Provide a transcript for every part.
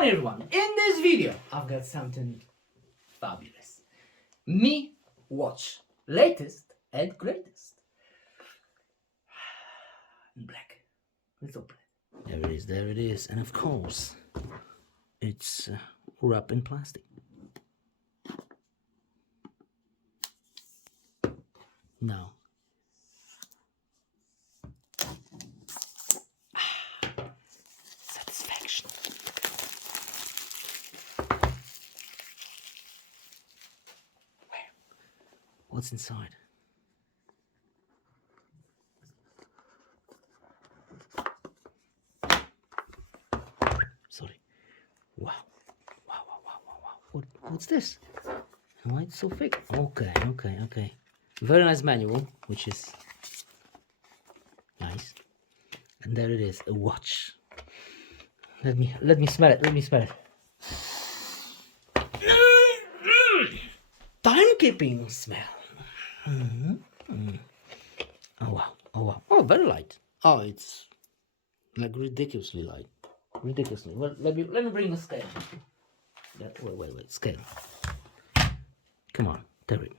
on everyone, in this video I've got something fabulous. Me watch latest and greatest. In black. Let's open it. There it is, and of course it's wrapped in plastic. Now satisfaction. What's inside? Sorry. Wow. What's this? Why it's so thick? Okay. Very nice manual, which is nice. And there it is, a watch. Let me smell it. Timekeeping smell. Oh wow. Oh, very light. Oh, it's like ridiculously light. Well, let me bring the scale. Wait, scale. Come on, there it.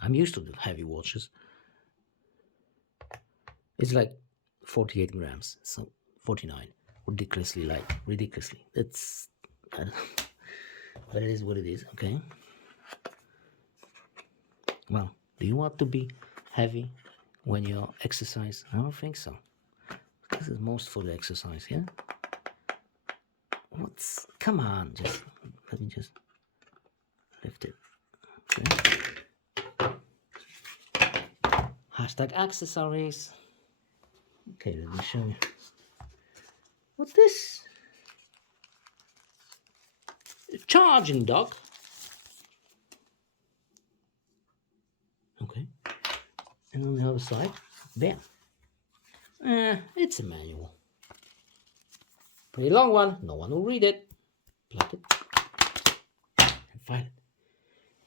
I'm used to the heavy watches. It's like 48 grams, so 49. Ridiculously light. It's, I don't know. But it is what it is, okay? Well, do you want to be heavy when you exercise? I don't think so. This is most for the exercise, yeah? Come on, let me just lift it. Okay. Hashtag accessories. Okay, let me show you. What's this? A charging dock. Okay. And on the other side, bam. It's a manual. Pretty long one. No one will read it. Plug it. And file it.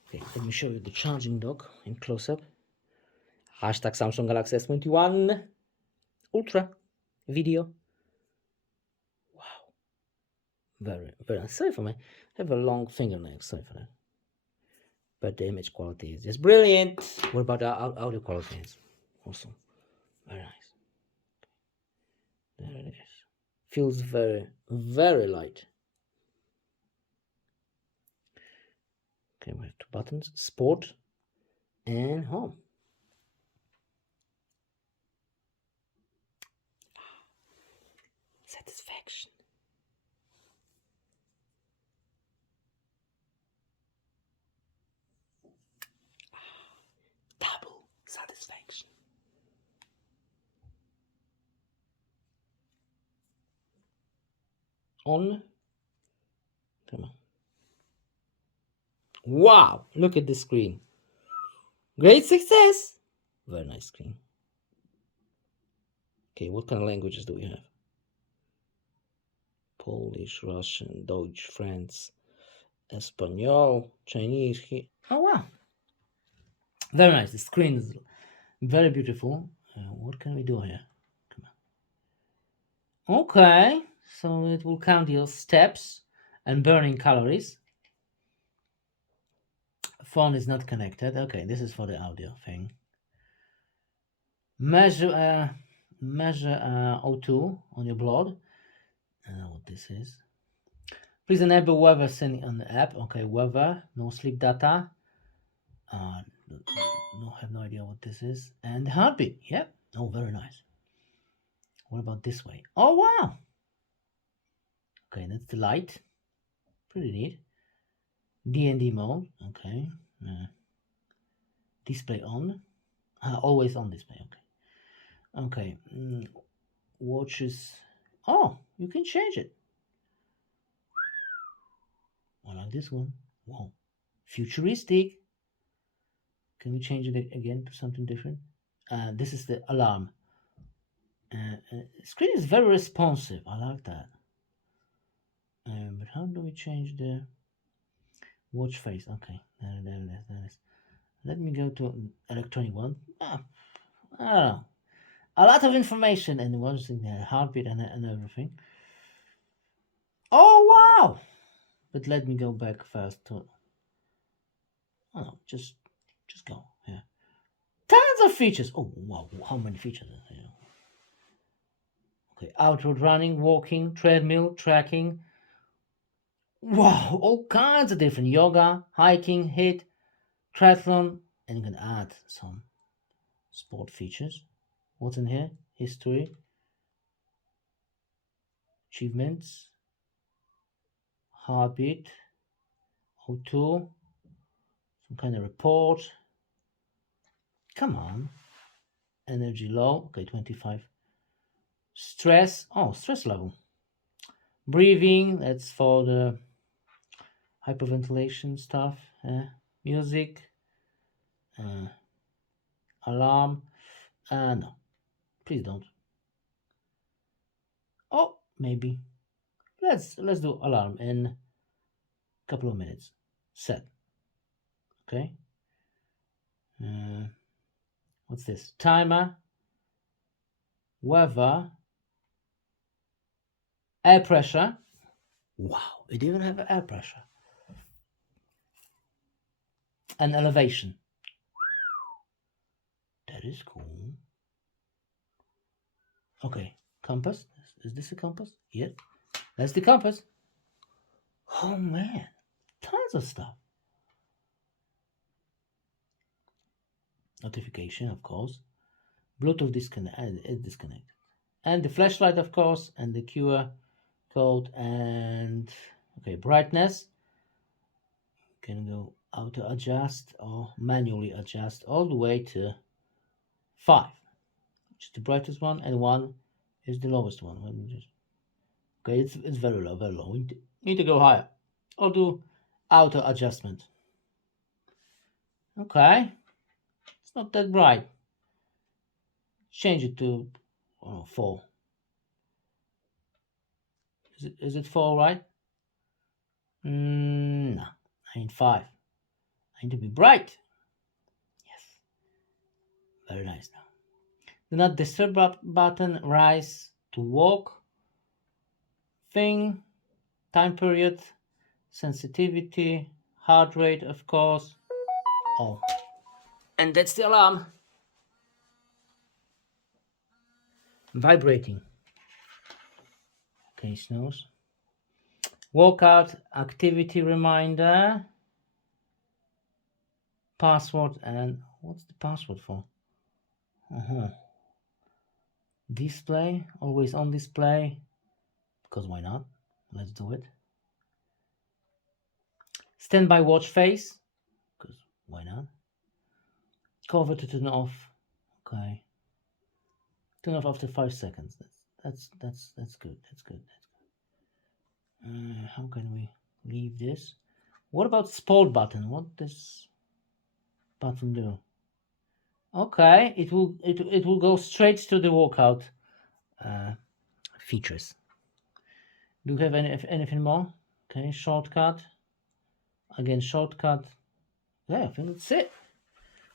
Okay, let me show you the charging dock in close-up. Hashtag Samsung Galaxy S21 Ultra video. Wow. Very nice. Sorry for me. I have a long fingernail. Sorry for that. But the image quality is just brilliant. What about the audio quality? It's awesome. Very nice. There it is. Feels very light. Okay, we have two buttons: Sport and Home. Satisfaction. Double satisfaction. On. Come on. Wow, look at the screen. Great success. Very nice screen. Okay, what kind of languages do we have? Polish, Russian, Deutsch, French, Espanol, Chinese. Oh wow. Very nice. The screen is very beautiful. What can we do here? Come on. Okay, so it will count your steps and burning calories. Phone is not connected. Okay, this is for the audio thing. Measure O2 on your blood. I don't know what this is. Please enable weather sending on the app. Okay, weather, no sleep data. No, have no idea what this is. And heartbeat. Yep. Oh, very nice. What about this way? Oh wow. Okay, that's the light. Pretty neat. D&D mode. Okay. Display on. Always on display. Okay. Watches. Oh, you can change it. I like this one. Wow. Futuristic. Can we change it again to something different? This is the alarm. Screen is very responsive. I like that. But how do we change the watch face? Okay, there it is. Let me go to electronic one. I don't know. A lot of information, and was in the heartbeat and everything. Oh wow! But let me go back first to. Oh no, just go. Yeah, tons of features. Oh wow, how many features? Okay, outroad running, walking, treadmill, tracking. Wow, all kinds of different yoga, hiking, HIIT, triathlon, and you can add some sport features. What's in here? History, achievements, heartbeat, O2, some kind of report. Come on. Energy low. Okay, 25. Stress. Oh, stress level. Breathing. That's for the hyperventilation stuff. Music. Alarm. No. Please don't. Oh, maybe. Let's do alarm in a couple of minutes. Set. Okay. What's this? Timer. Weather. Air pressure. Wow, it even have air pressure. And elevation. That is cool. Okay, compass. Is this a compass? Yeah, that's the compass. Oh man, tons of stuff. Notification, of course. Bluetooth disconnected. And the flashlight, of course, and the QR code, and okay, brightness. Can go auto adjust or manually adjust all the way to 5, which is the brightest one, and 1 is the lowest one. Let me just. Okay, it's very low, very low. We need to go higher. Or do auto adjustment. Okay, it's not that bright. Change it to 4. Is it 4 right? No, I need 5. I need to be bright. Yes, very nice now. Do not disturb button. Rise to walk. Thing. Time period. Sensitivity. Heart rate, of course. Oh, and that's the alarm. Vibrating. Okay, snooze. Workout activity reminder. Password, and what's the password for? Display, always on display, because why not? Let's do it. Standby watch face, because why not? Cover to turn off. Okay. Turn off after 5 seconds. That's good. That's good. How can we leave this? What about sport button? What does button do? Okay, it will go straight to the workout features. Do we have anything more? Okay, shortcut. Again, shortcut. Yeah, I think that's it.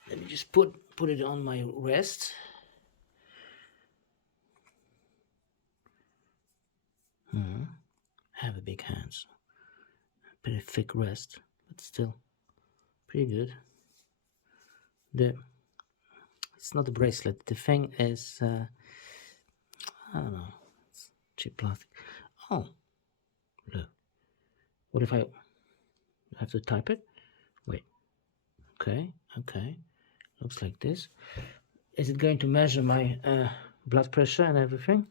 Let me just put it on my wrist. I have a big hands. Pretty thick wrist, but still pretty good. It's not a bracelet. The thing is, I don't know. It's cheap plastic. Oh, look. What if I have to type it? Wait. Okay. Looks like this. Is it going to measure my blood pressure and everything?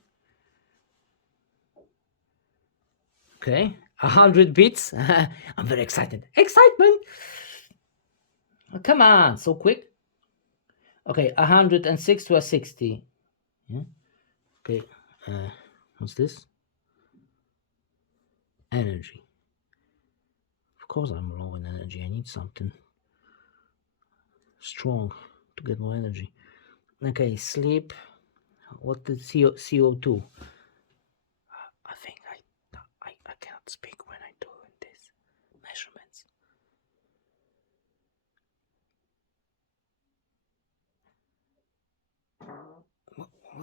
Okay, 100 beats. I'm very excited. Excitement! Oh, come on, so quick. Okay, 106 to a 60. Yeah. Okay, what's this? Energy. Of course, I'm low in energy. I need something strong to get more energy. Okay, sleep. What the CO2? I think I cannot speak when I do this measurements.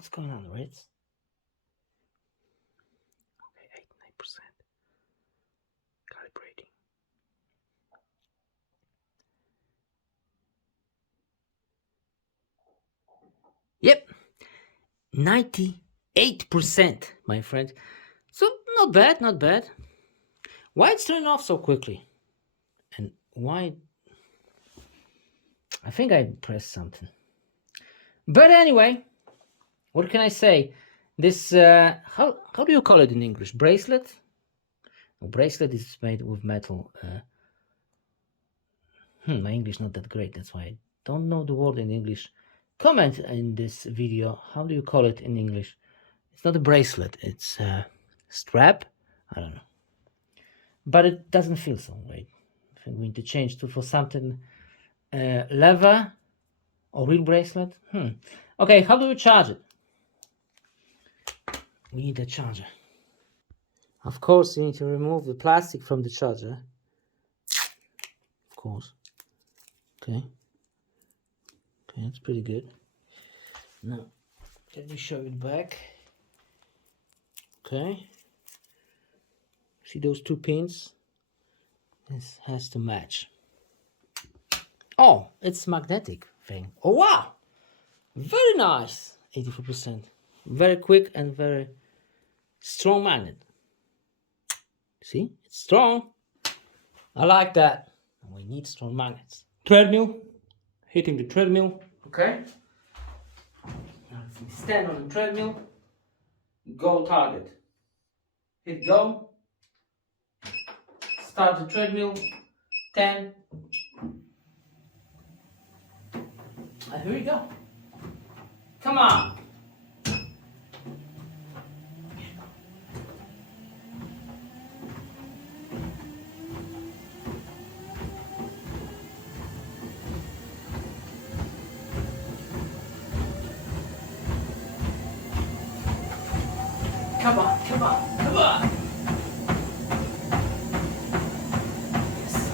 What's going on, Ritz? Okay, 89%. Calibrating. Yep, 98%, my friend. So not bad, not bad. Why it's turning off so quickly? And why? I think I pressed something. But anyway, what can I say? This, how do you call it in English? Bracelet? No, bracelet is made with metal. My English not that great, that's why I don't know the word in English. Comment in this video, how do you call it in English? It's not a bracelet, it's a strap. I don't know. But it doesn't feel so. Wait, I think we need to change to for something leather or real bracelet. Okay, how do you charge it? We need a charger. Of course, you need to remove the plastic from the charger. Of course. Okay. Okay, that's pretty good. Now, let me show it back. Okay. See those two pins? This has to match. Oh, it's magnetic thing. Oh wow! Very nice. 84%. Very quick and very strong magnet. See? It's strong. I like that. We need strong magnets. Treadmill. Hitting the treadmill. Okay. Now stand on the treadmill. Go target. Hit go. Start the treadmill. 10. And here we go. Come on. Come on, come on, come on. Yes.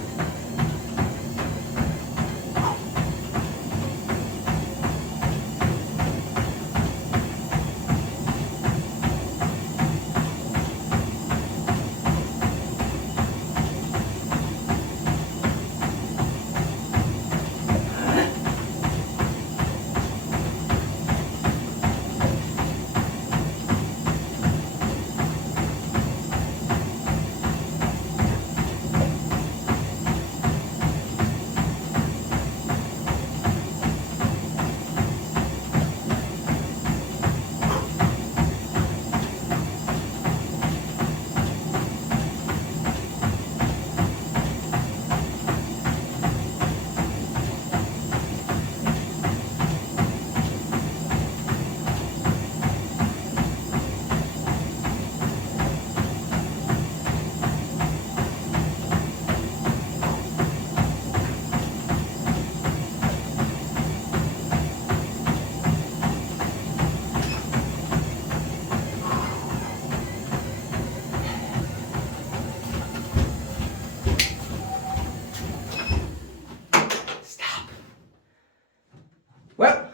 Well,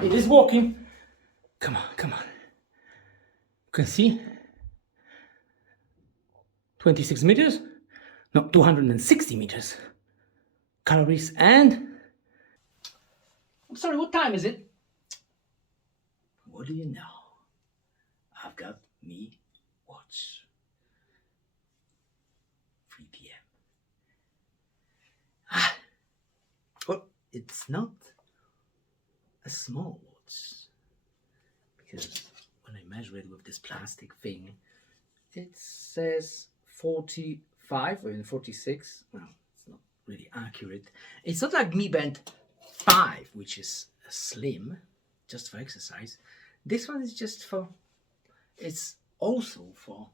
it is working. Come on, come on. You can see 26 meters, no, 260 meters. Calories and... I'm sorry, what time is it? What do you know? I've got me watch. 3 p.m. Well, it's not a small watch, because when I measure it with this plastic thing, it says 45 or even 46. Well, it's not really accurate. It's not like Mi Band 5, which is slim, just for exercise. This one is just for, it's also for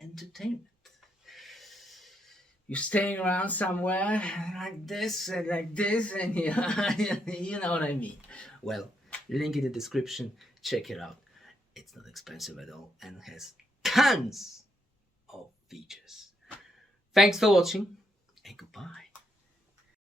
entertainment. You're staying around somewhere like this, and you know what I mean. Well, link in the description, check it out. It's not expensive at all and has tons of features. Thanks for watching and goodbye.